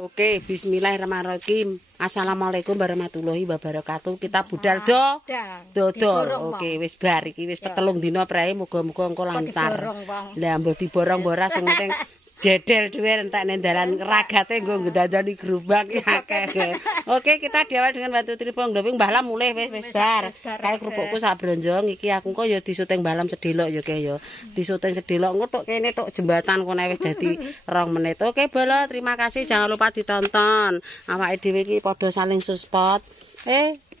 Oke, bismillahirrahmanirrahim. Assalamualaikum warahmatullahi wabarakatuh. Kita budal dodol. Oke, wis bar iki wis petelung dina prae muga-muga engko lancar. Lah mbok diborong boras sing penting jedel dhuwur entek ning dalan ragate nggo ndandani gerobak akeh. Oke, kita diawal dengan batu tripong ndoping Mbah Lam mulih wis bar. Kae kerupukku sak bronjong iki aku engko ya disuting Mbah Lam sedelok ya kae ya. Disuting sedelok engko tok kene tok jembatan kono wis dadi 2 menit. Oke, bolo, terima kasih. Jangan lupa ditonton. Awake dhewe iki padha saling support.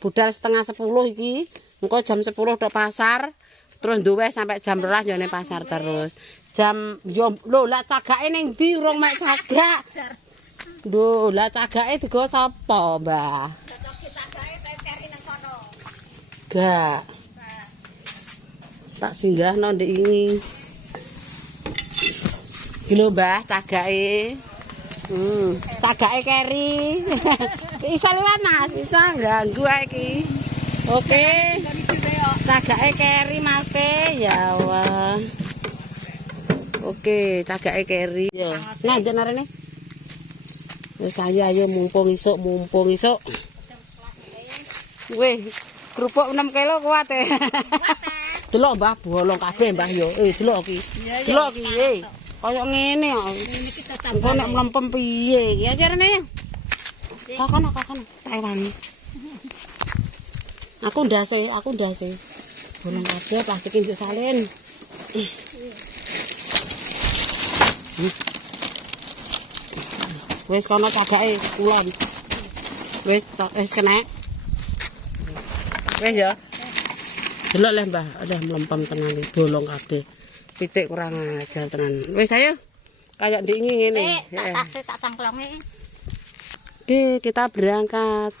Budal setengah 10 iki. Engko jam 10 tok pasar. Terus duwe sampai jam 12 ya ning pasar terus. Jam yo lho lah cagake ning ndi urung mek cagak. Lho lah cagake digo sapa, Mbah? Cagake cari nang kono. Gak. Tak singgahno ndek iki. Iki lho, Mbah, cagake. Cagake keri. Isa liwat Mas, isa ganggu ae iki. Oke. Cagake keri Mas ya wah. Oke, cagake keri yo. Nah, jan arene. Wis ayo mumpung isuk. Weh, kerupuk 6 kilo kuat e. Delok Mbah bolong kabeh Mbah yo. Delok iki. Delok iki. Kaya ngene kok. Engko nek mlempem piye? Ya carane. Kakon. Tak ewangi. Aku ndase. Bolong kabeh plastik iki salin. Wis kono cagake kulon. Wis kena. Wis ya. Delok le Mbah, ada mlempem tenan iki bolong kabeh. Pitik kurang ajar tenan. Wis ayo. Kayak ndek ngene. Tak cangklonge. Oke, kita berangkat.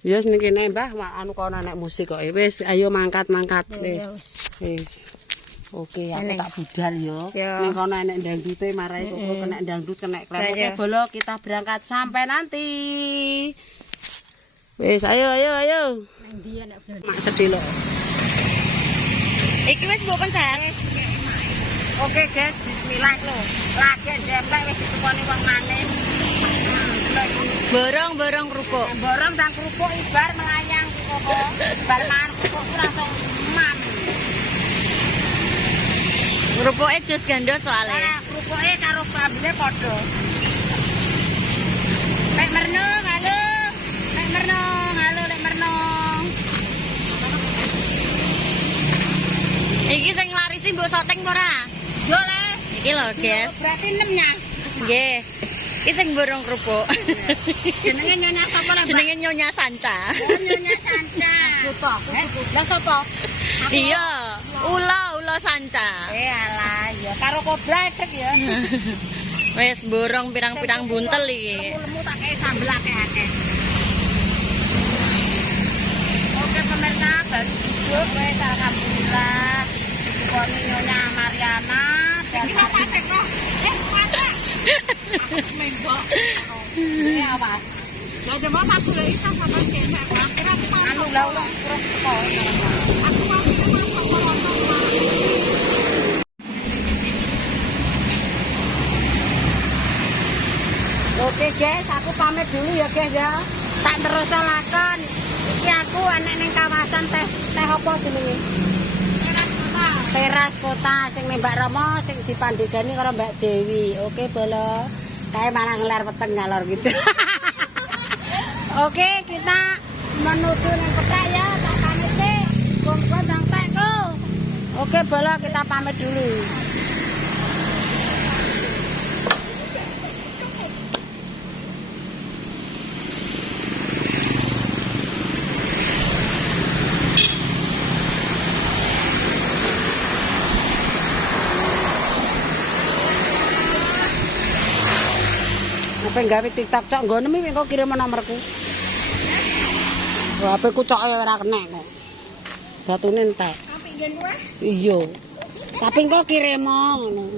Yes ning kene Mbah, anu kono nek musik kok. Wis ayo mangkat. Wis. Oke, aku tak budal yo. Ning kono enek dangdute marai kok kena dangdut kena klep. Oke, bolo kita berangkat sampai nanti. Wis ayo. Nang ndi nek bener. Mak sedelok. Iki wis mbok pencet. Oke, guys, bismillah lho. Lagi jemplek wis ditukoni wong maneh. Borong kerupuk. Borong dan kerupuk ibar melayang kok. Bar mangan kerupuk langsung mam. Kerupuke jos gandos soalnya. Nah, kerupuke karo klambine padha. Lek merno, halo. Lek merno. Iki sing larisi mbok soteng ora? Yo le. Iki lho, guys. Berarti 6 nya. Nggih. Iki sing borong kerupuk. Jenenge Nyonya sapa le? Jenenge Nyonya Sanca. Nyonya Sanca. Sopo? Lah sapa? Iya, Ula Sanca. Alah, ya karo kobra edek ya. Wis borong pirang-pirang buntel iki. Lemu tak kei sambel akeh-akeh. Oke pemirsa, baru hidup wis alhamdulillah. Dikoni Nyonya Mariana dan patek kok. Patek. Aku menggok. Ini apa? Ya cuma tak boleh itu sama kene. Anu lho terus kok. Aku mau Oke guys, aku pamit dulu ya guys ya. Tak terus lakon. Iki aku anak ning kawasan teh apa jenenge? Teras kota sing Mbak Romo sing dipandhegani karo Mbak Dewi. Oke, bolo. Kae malah ngeler weteng ngalor gitu. Oke, kita menuju ning kota ya. Tak pamit sih. Gong-gong ndang tekku. Oke, bolo kita pamit dulu. Gawe TikTok cok nggono mi kok kirim nomorku. HP ku cok ora kena kok. Batune entek. Tapi ngen kowe? Iya. Tapi kok kirim ngono.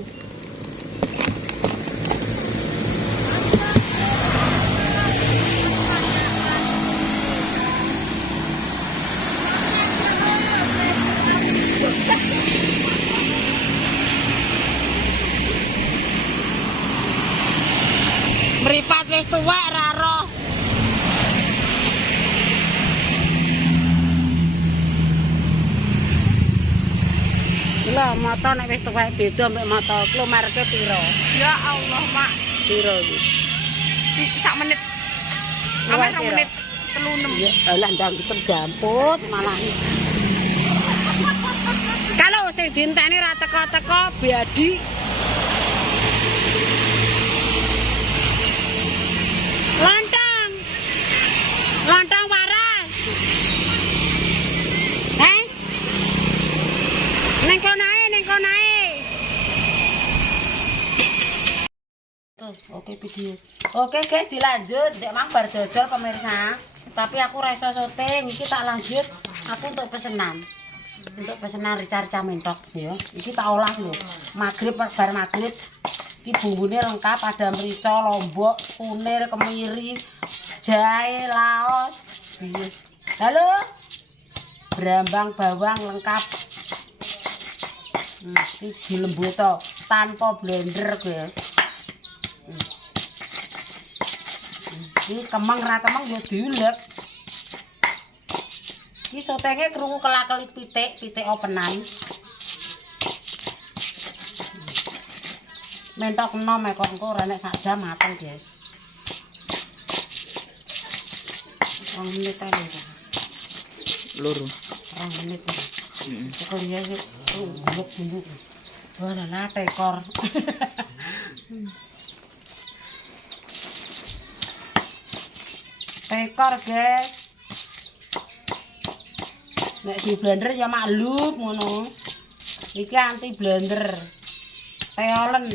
Mripat wis tuwek ra roh. Lah mata nek wis tuwek beda mbek mata klo mereke piro? Ya Allah, Mak. Piro iki? Sak menit. Ameh 2 menit 36. Ya alah ndang gamput malah. Kalau sing dinteni ra teko-teko biadi. Lontong. Lontong waras. Neng kono ae. Oke video. Oke guys, dilanjut. Dek mang bar dodol pemirsa. Tapi aku ra iso syuting, iki tak lanjut. Aku untuk pesenan. Untuk pesenan rica-rica mentok ya. Iki tak olah lho. Magrib bar magrib. Iki bumbune lengkap, ada merica, lombok, kunir, kemiri, jahe, laos. Halo. Brambang bawang lengkap. Iki dilembuto tanpa blender, guys. Iki kemeng ra kemeng ya diulek. Iki sotenge krungu kelak-kelik pitik openan. Mentok enom e kok engko ora nek sak jam mateng, guys. 2 menit ae. Loro. 2 menit. Kok ya guluk-guluk. Wah, lah tekor. Tekor, guys. Nek di blender ya maklum ngono. Iki anti blender. Teolen.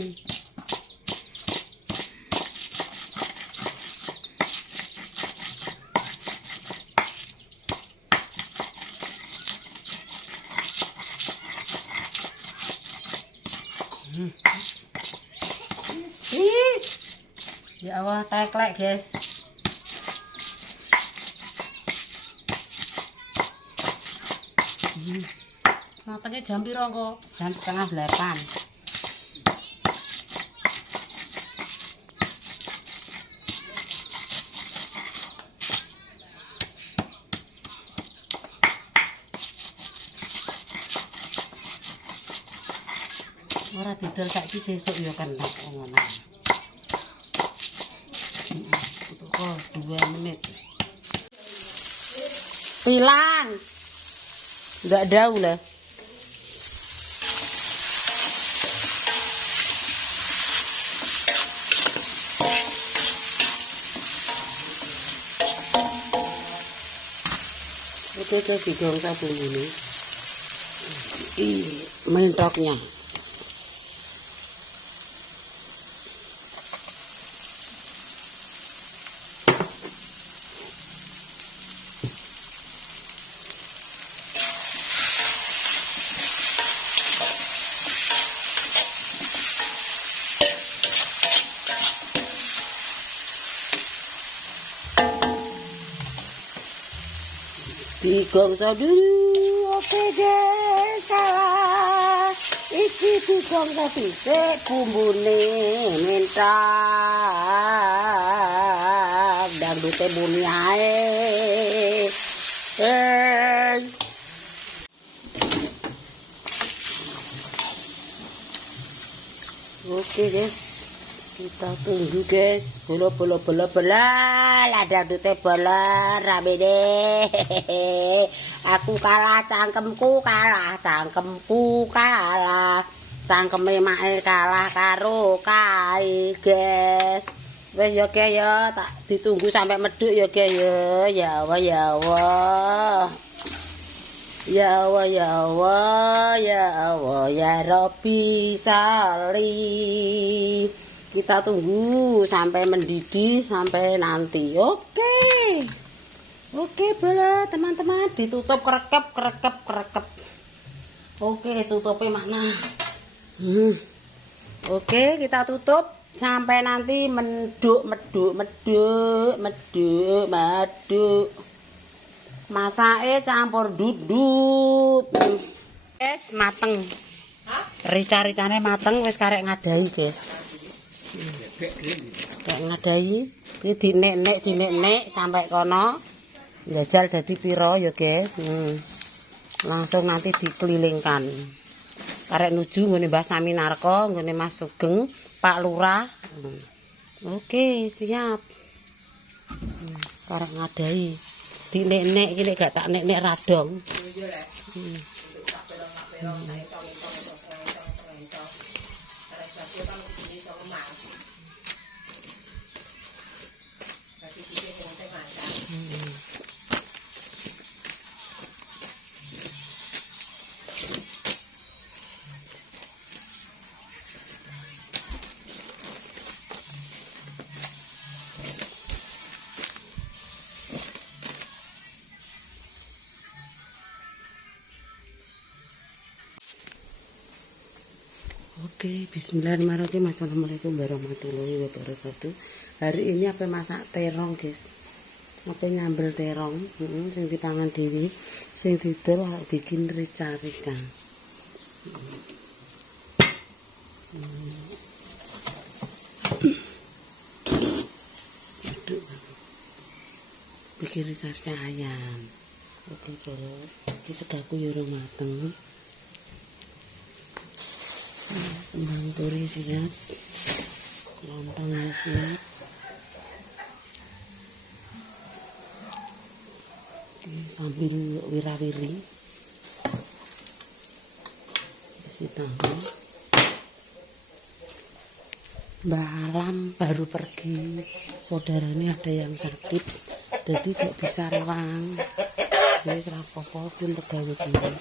Ya Allah, teklek, guys. Matengnya jam piro kok? Jam 7:30. Ora didol saiki sesuk ya kena ngono. Oh, 2 menit. Pilang. Enggak dau lah. Oke, digoreng sabun ini. Mentoknya. Digongso dulu, oke guys, salah. Iki digongso dhisik bumbune mentak. Dangdute buni ae. Oke guys. Kita tunggu guys, bola lah dangdute bola rame deh. Aku kalah cangkemku kalah cangkeme mae kalah karo kae guys. Wes yo ge yo tak ditunggu sampai medhuk yo ge yo. Ya Allah ya Allah. Ya Allah ya Allah ya Allah ya Rabbi Sali. Kita tunggu sampai mendidih sampai nanti. Oke bola teman-teman, ditutup kerekep. Oke, tutupnya mana? Oke, kita tutup sampai nanti meduk. Masake campur dudut. Guys, mateng. Rica-ricane mateng wis karek ngadahi, guys. Kayak ngadai, iki dinek-nek sampai kono. Njajal dadi piro ya, Guys. Langsung nanti dikelilingkan. Karek nuju nggone Mbah Saminarko, nggone Mas Sugeng, Pak Lurah. Oke, siap. Karek ngadai. Dinek-nek iki nek gak tak nek-nek radong. Oke, bismillahirrahmanirrahim. Assalamualaikum warahmatullahi wabarakatuh. Hari ini apa masak terong, guys. Apa nyambel terong, sing dipangan dewi, sing didol bikin rica-rica. Bikin rica-rica ayam. Oke, terus iki segaku yo ora mateng. Kembang turi siap, lontong siap, sambil wirawiri, isi tahu. Mbak Alam baru pergi, saudaranya ada yang sakit, jadi gak bisa rewang. Jadi rapopo pun pegawai dulu.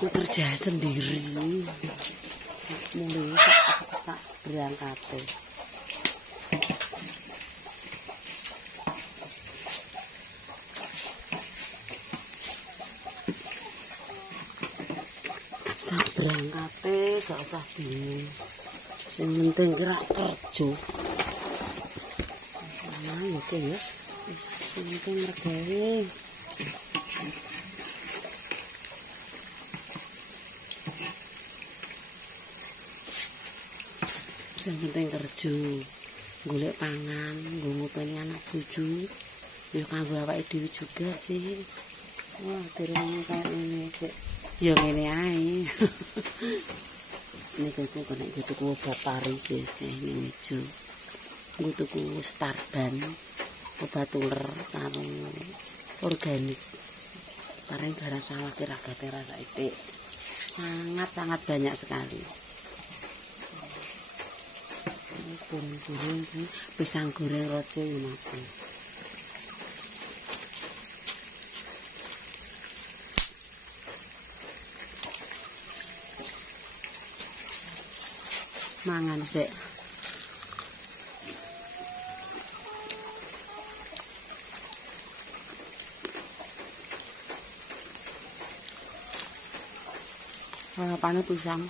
Aku kerja sendiri, mulai sak berangkat. Sak berangkat, gak usah bingung. Yang penting gerak kerja. Nah, oke ya. Yang penting mergawe. Yang penting kerja, golek pangan, ngupeni anak bojo, ya kanggo awake dhewe juga sih. Wah, dereng kaya ngene cek. Ya ngene ae. Niku kok nek tuku obat pari guys, kayak ning meja. Nggo tuku Starban, obat uler karo organik. Paling gara salah kiragate rasa itik. Sangat banyak sekali. Goreng-goreng pisang goreng rojo makan. Mangan sik. Pane pisang.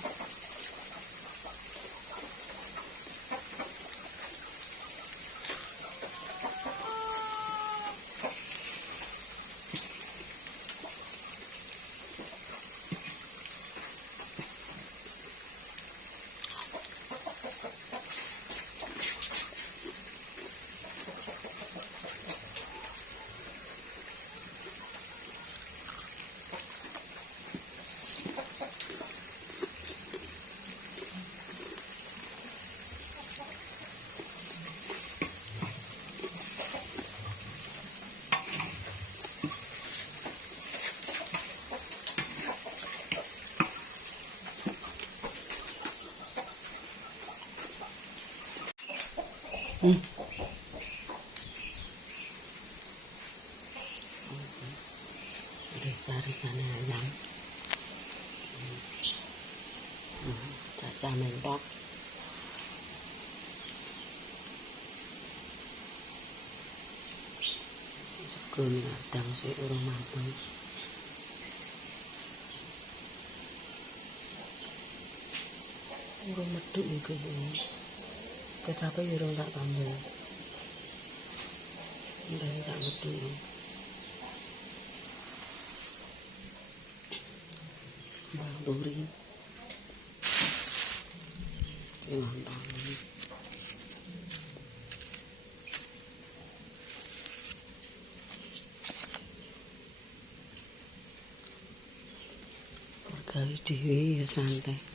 Rica-ricane ayam. Cacah mentok. Segun kadang sih urung mateng. Urung medhuk iki sih. Kecape yo urung tak tambah. Ndang tak medhuk. Bang Duri lontong. Gawe dhewe ya santai.